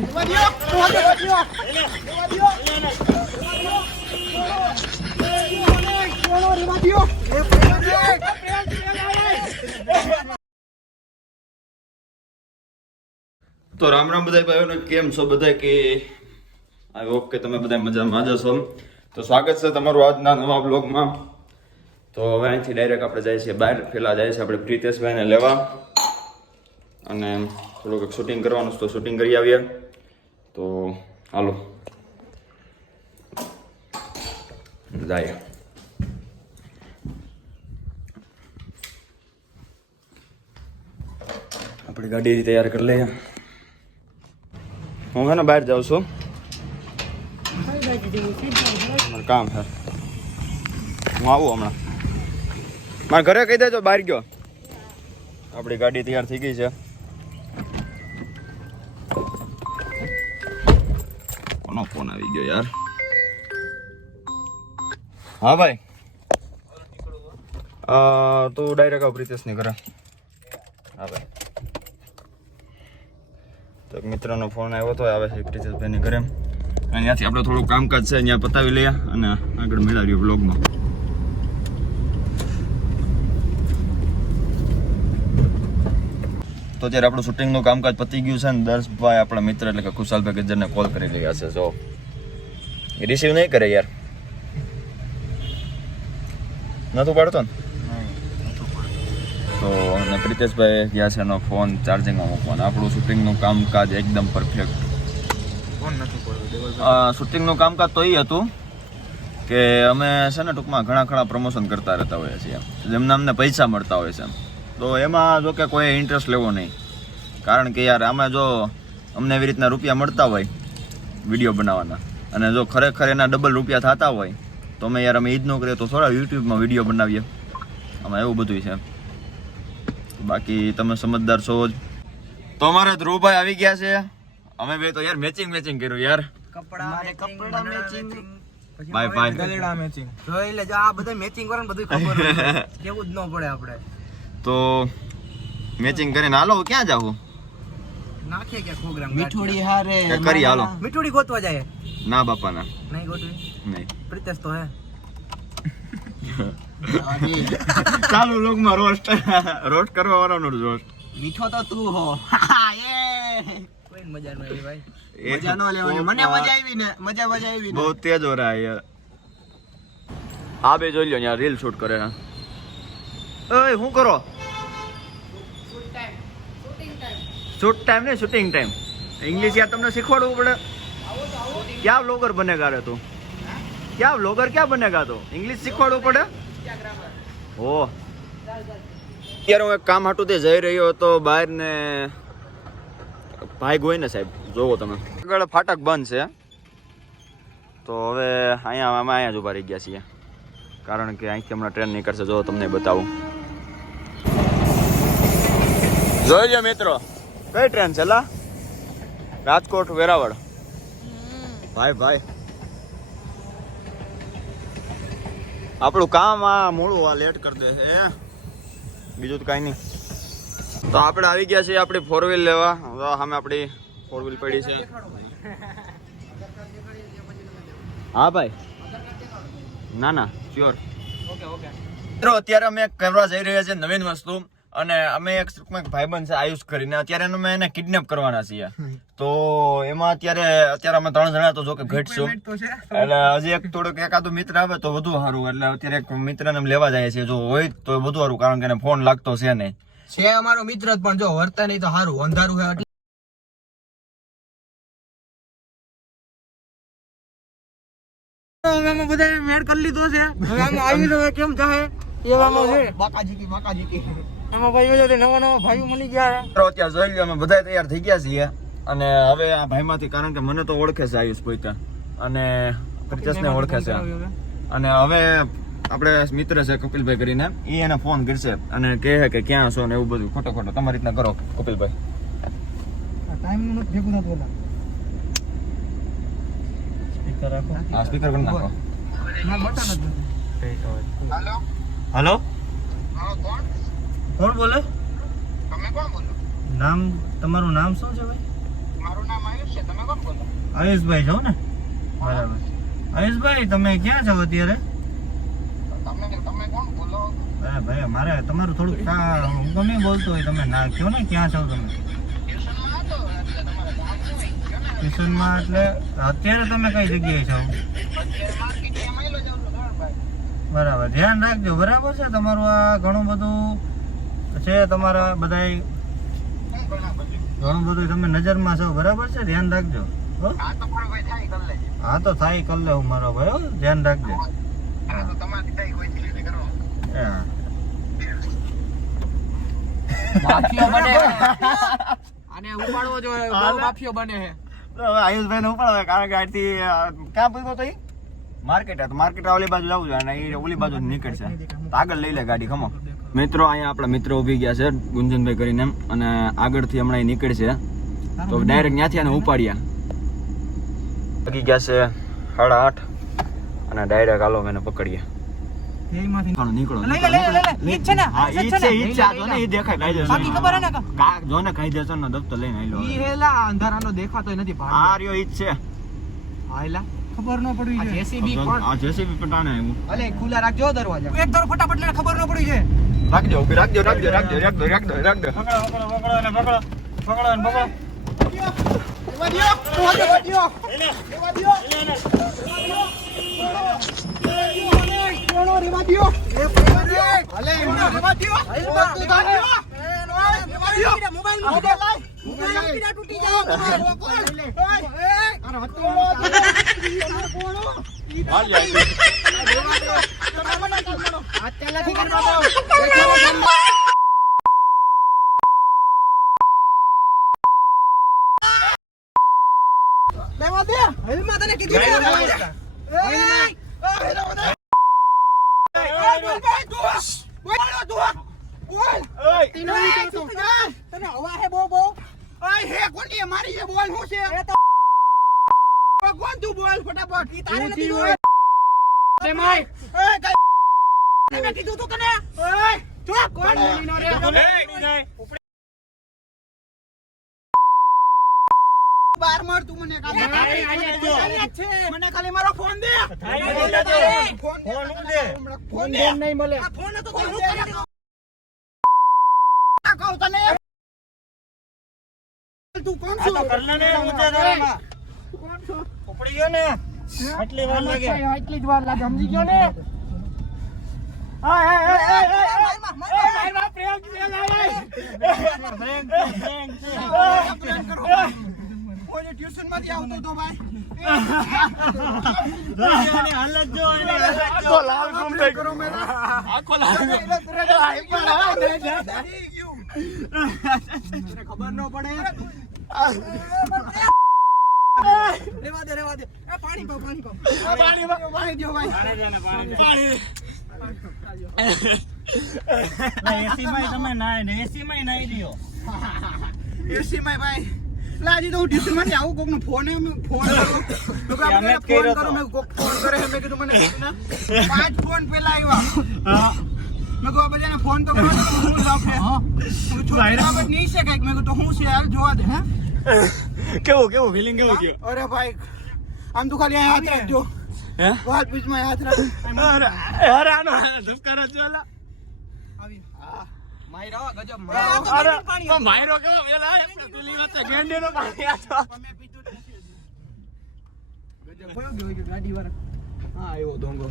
તો રામ રામ બધા ભાઈઓને, કેમ છો બધા? કે આઈ હોપ કે તમે બધા મજામાં જ હશો. તો સ્વાગત છે તમારું આજના નવા બ્લોગમાં. તો હવે અહીંથી ડાયરેક્ટ આપણે જાય છીએ બહાર. પહેલાં જાય છે આપણે પ્રિતેશભાઈને લેવા અને થોડુંક શૂટિંગ કરવાનું છે, તો શૂટિંગ કરી આવીએ. તો હાલો જાય. આપણી ગાડી તૈયાર કરી લઈએ. હું છે ને બહાર જાઉં છું, મારે કામ છે. હું આવું હમણાં. મારા ઘરે કહી દેજો બહાર ગયો. આપણી ગાડી તૈયાર થઈ ગઈ છે. કોનો ફોન આવી ગયો યાર? હા ભાઈ, તું ડાયરેક્ટ આવ પ્રિતેશની ઘરે. હા ભાઈ, તો એક મિત્રનો ફોન આવ્યો હતો, આવે છે પ્રિતેશભાઈની ઘરે. અને ત્યાંથી આપણે થોડું કામકાજ છે ત્યાં પતાવી લઈએ અને આગળ મેળવીએ બ્લોગમાં. તો જ્યારે આપણું શૂટિંગનું કામકાજ પતી ગયું છે ને દર્શભાઈ આપણા મિત્ર એટલે કે કુશાલભાઈ ગજ્જરને કોલ કરી રહ્યા છે. જો એ રિસીવ નહીં કરે યાર, નતું પાડતો ને. તો અને પ્રિતેશભાઈ ગયા છે એનો ફોન ચાર્જિંગમાં મૂકવાનો. આપણું શૂટિંગનું કામકાજ એકદમ પરફેક્ટ. શૂટિંગનું કામકાજ તો એ હતું કે અમે છે ને ટૂંકમાં ઘણા પ્રમોશન કરતા રહેતા હોઈએ છીએ, જેમને અમને પૈસા મળતા હોય છે. તો એમાં જો કે કોઈ ઇન્ટરેસ્ટ લેવો નહીં, કારણ કે યાર આમાં જો અમને એવી રીતના રૂપિયા મળતા હોય વિડીયો બનાવવાના, અને જો ખરેખર એના ડબલ રૂપિયા થતા હોય તો અમે યાર અમે એ જ ન કરીએ તો થોડા યુટ્યુબમાં વિડીયો બનાવીએ. આમાં એવું બધું છે. બાકી તમે સમજદાર છો જ. તો અમારે ધ્રુવભાઈ આવી ગયા છે. અમે બે તો યાર મેચિંગ કર્યું યાર. કપડા મેચિંગ, બાય બાય ગલેડા મેચિંગ. જોઈ લે, જો આ બધા મેચિંગ કરે ને બધું ખબર હોય, કેવું જ ન પડે આપણે. તો મેચિંગ કરીને હાલો. ક્યાં જાવું? નાખે કે પ્રોગ્રામ મીઠોડી હારે કરી હાલો. મીઠોડી ગોતવા જાય? ના બાપા ના, નહીં ગોતવી. નહીં, પ્રિતેશ તો હે. ચાલુ લોગમાં રોસ્ટ કરવા વાળાનો રોસ્ટ. મીઠો તો તું હો. કોઈ મજા ન આવી ભાઈ, મજા ન લેવાની. મને મજા આવી ને, મજા આવી. બહુ તેજ હો રહા યાર. આ બે જોઈ લ્યો યાર, રીલ શૂટ કરે. ઓય શું કરો? શૂટ ટાઈમ ને શૂટિંગ ટાઈમ. इंग्लिश यार तुमने सिखवाड़વું પડે. क्या व्लॉगर बनेगा रे तू? क्या व्लॉगर क्या बनेगा तो? इंग्लिश सिखवाड़વું પડે. ઓ અત્યારે હું એક કામ હાટું તે જઈ રહ્યો હતો બહાર ને ભાઈ હોય ને સાહેબ, જોવો તમે આગળ ફાટક બંધ છે. તો હવે અહીંયા જ ઉભા રહી ગયા છીએ, કારણ કે અહીંથી હમણાં ટ્રેન નીકળશે. જો તમને બતાવું, જોઈ લો મિત્રો, કઈ ટ્રેન છે લા? રાજકોટ વેરાવળ. ભાઈ આપણું કામ આ મોડું આ લેટ કરી દે છે, બીજું તો કાંઈ નહીં. તો આપણે આવી ગયા છીએ આપણી 4 વ્હીલ લેવા. સામે આપણી 4 વ્હીલ પડી છે. હા ભાઈ, ના શ્યોર. મિત્રો અત્યારે અમે કરવા જઈ રહ્યા છીએ નવીન વસ્તુ, અને અમે એક ભાઈબંધ છે આયુષ કરીને, અત્યારે અમે એને કિડનેપ કરવાના છીએ. તો એમાં અત્યારે અમે 3 જણા તો જો કે ઘટશું, એટલે હજી એક થોડોક એકાદો મિત્ર આવે તો વધુ સારું. એટલે અત્યારે એક મિત્રને લેવા જાય છે, જો હોય તો વધુ સારું, કારણ કે એને ફોન લાગતો છે નહીં. છે અમારો મિત્ર જ, પણ જો વર્તા નહીં તો સારું. અંધારું છે અમે બધા મેળ કરી લીધો છે. હવે આમાં આવી રહ્યો કેમ જાહે એવામાં છે બાકાજી આમાં ભાઈઓ જો નવા ભાઈઓ મળી ગયા. અત્યારે જોઈ લો અમે બધા તૈયાર થઈ ગયા છીએ, અને હવે આ ભાઈમાંથી, કારણ કે મને તો ઓળખે છે આયુષ પોઈકા અને પ્રિતેશને ઓળખે છે, અને હવે આપણે મિત્ર છે કપિલભાઈ કરીને, એ એને ફોન કરશે અને કહે કે ક્યાં છો ને એવું બધું. ખોટો તમારી રીતના કરો કપિલભાઈ. ટાઈમ નથી ભેગું થતું. સ્પીકર રાખો. હા, સ્પીકર કરી નાખો. ના બટન જ નથી. હેલો કોણ બોલે? તમે કોણ બોલો? નામ તમારું નામ શું છે ભાઈ? મારું નામ આયુષ છે. આયુષભાઈ છો ને? બરાબર. આયુષભાઈ તમે ક્યાં છો અત્યારે? અરે ભાઈ મારે તમારું થોડુંક હું ગમે બોલતો હોય તમે ના કહો ને ક્યાં છો તમે? ટ્યુશનમાં એટલે અત્યારે તમે કઈ જગ્યાએ છો? બરાબર ધ્યાન રાખજો. બરાબર છે તમારું આ ઘણું બધું છે તમારા બધા ઘણું બધું તમે નજરમાં છો. બરાબર છે ધ્યાન રાખજો. હા તો થાય કર લે હું મારો ભાઈ ધ્યાન રાખજો. આયુષભાઈ ને ઉપાડો કારણ કે આથી ક્યાં પૂછો તો માર્કેટ માર્કેટ ઓલી બાજુ જવું જોઈએ અને એ ઓલી બાજુ નીકળશે તો આગળ લઈ લે ગાડી. ખમો મિત્રો અહીંયા આપણા મિત્રો ઉભી ગયા છે ગુંજનભાઈ કરીને એમ અને આગળથી હમણાં નીકળશે તો ડાયરેક્ટ ત્યાંથી આને ઉપાડ્યા. પગી ગયા છે 8:30 અને ડાયરેક્ટ હાલો મેને પકડ્યા. નીકળો જો ને કાયદેસર નો દફતર લઈને અંધારાનો દેખાતો નથી. આ રહ્યો ઈ જ છે. ખબર ન પડી છે. જેસીબી પટાણે આવ્યું. અલે ખુલ્લા રાખજો દરવાજા. એક દર ફટાફટ લઈને ખબર ન પડી છે. રાખજો ઉભી રાખજો. પકડો અને પકડો. બાર માર તું મને ખાલી મારો ફોન દે. ફોન નહીં મળે. ફોન તો કહું તને તું કોણ છો? કરલાને ઊંચે દરમાં કોણ છો? પકડી ગયો ને આટલી વાર લાગે. આટલી જ વાર લાગે સમજી ગયો ને. ટ્યુશન માંથી આવતો તો ભાઈ હાલત જો આખો લાલ ગુમ થઈ કરો મેરા આખો લાલ ખબર ન પડે. રેવા દે પાણી દો ભાઈ. એસી માં તમે નાય ને એસી માં નાઈ દિયો. એસી માં ભાઈ લાજી તો હું ટ્યુશન માંથી આવું કોક નો ફોન ફોન કરું મેં કોક ફોન કરે મેં કીધું મને 5 ફોન પેલા આવ્યા. મેં કહું બધાને ફોન તો કરો હું લાફે છોકરા બાબત નહીં છે કઈક. મેં કીધું હું છે હાલ જોવા દે. કેવું ફીલિંગ કેવું થયું? અરે ભાઈ આમ તો ખાલી હાથ રાખજો. હે વાલ પીચમાં હાથ રાખ. અરે આનો ધબકારો ચાલા આવી. હા માયરો ગજબ મારો. અરે માયરો કેવો પેલા પેલી વાત ગેંડેનો પાણી આતો અમે પીતું નથી. ગજબ ભયો ગયો કે ગાડી વાળા. હા આવ્યો ડોંગો.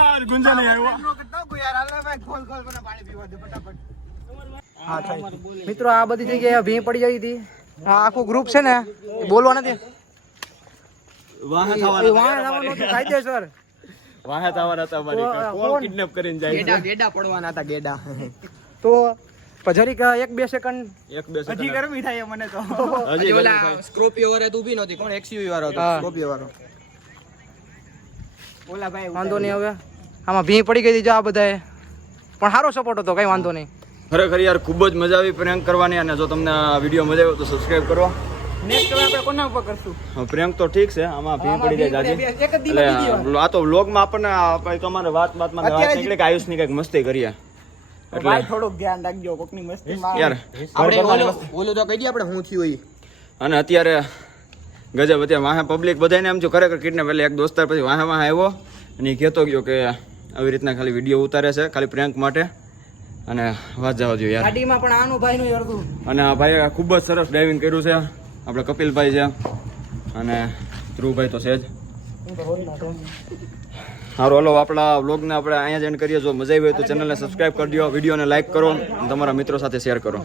આ ગુંજા નહીં આવ્યો. નો કરતો કો યાર હાલે ભાઈ ખોલ મને પાણી પીવા દે ફટાફટ. હા થાય મિત્રો આ બધી જગ્યાએ ભી પડી જઈ હતી. આ આખું ગ્રુપ છે ને બોલવા નથી. વાહે થવાનું હતું કાયદેસર. વાહે થવાના હતા મારી કોલ કિડનેપ કરીને જાય. ગેડા પડવાના હતા ગેડા. તો જરીક 1-2 સેકન્ડ હજી ગરમી થાય મને તો. હજી ઓલા સ્કોર્પિયો વાળો ઊભી નહોતી. કોણ XUV વાળો હતો? સ્કોર્પિયો વાળો. ઓલા ભાઈ વાંધો નહીં. હવે આમાં ભી પડી ગઈ હતી જો આ બધાએ પણ સારો સપોર્ટ હતો. કઈ વાંધો નહીં. ખરેખર યાર ખૂબ જ મજા આવી પ્રેન્ક કરવાની. અને જો તમને આ વિડીયો મજા આવ્યો તો સબસ્ક્રાઇબ કરો. નેક્સ્ટ આપણે કોના ઉપર કરશું? પ્રેન્ક તો ઠીક છે આમાં ભી પડી જાય જાજી. એટલે આ તો વ્લોગમાં આપણને તમારે વાતમાં વાત નીકળે કે આયુષની કઈક મસ્તી કરીએ. એટલે ભાઈ થોડુંક ધ્યાન રાખજો કોકની મસ્તીમાં. યાર આપણે ઓલું તો કહી દઈએ આપણે હું થયું હોય. અને અત્યારે ગજબ અત્યારે વાહે પબ્લિક બધાને એમ જો ખરેખર કિડનેપ એટલે એક દોસ્તાર પછી વાહે આવ્યો અને એ કહેતો ગયો કે આવી રીતના ખાલી વિડીયો ઉતારે છે ખાલી પ્રેન્ક માટે અને વાત જવા જોઈએ યાર ગાડીમાં પણ આનું ભાઈનું અડધું અને આ ભાઈએ ખૂબ જ સરસ ડ્રાઇવિંગ કર્યું છે આપણે કપિલભાઈ છે અને ધ્રુવભાઈ તો છે જ સારું હલો આપણા વ્લોગને આપણે અહીંયા જ એન્ડ કરીએ જો મજા આવી હોય તો ચેનલને સબસ્ક્રાઈબ કરી દો વિડીયોને લાઈક કરો અને તમારા મિત્રો સાથે શેર કરો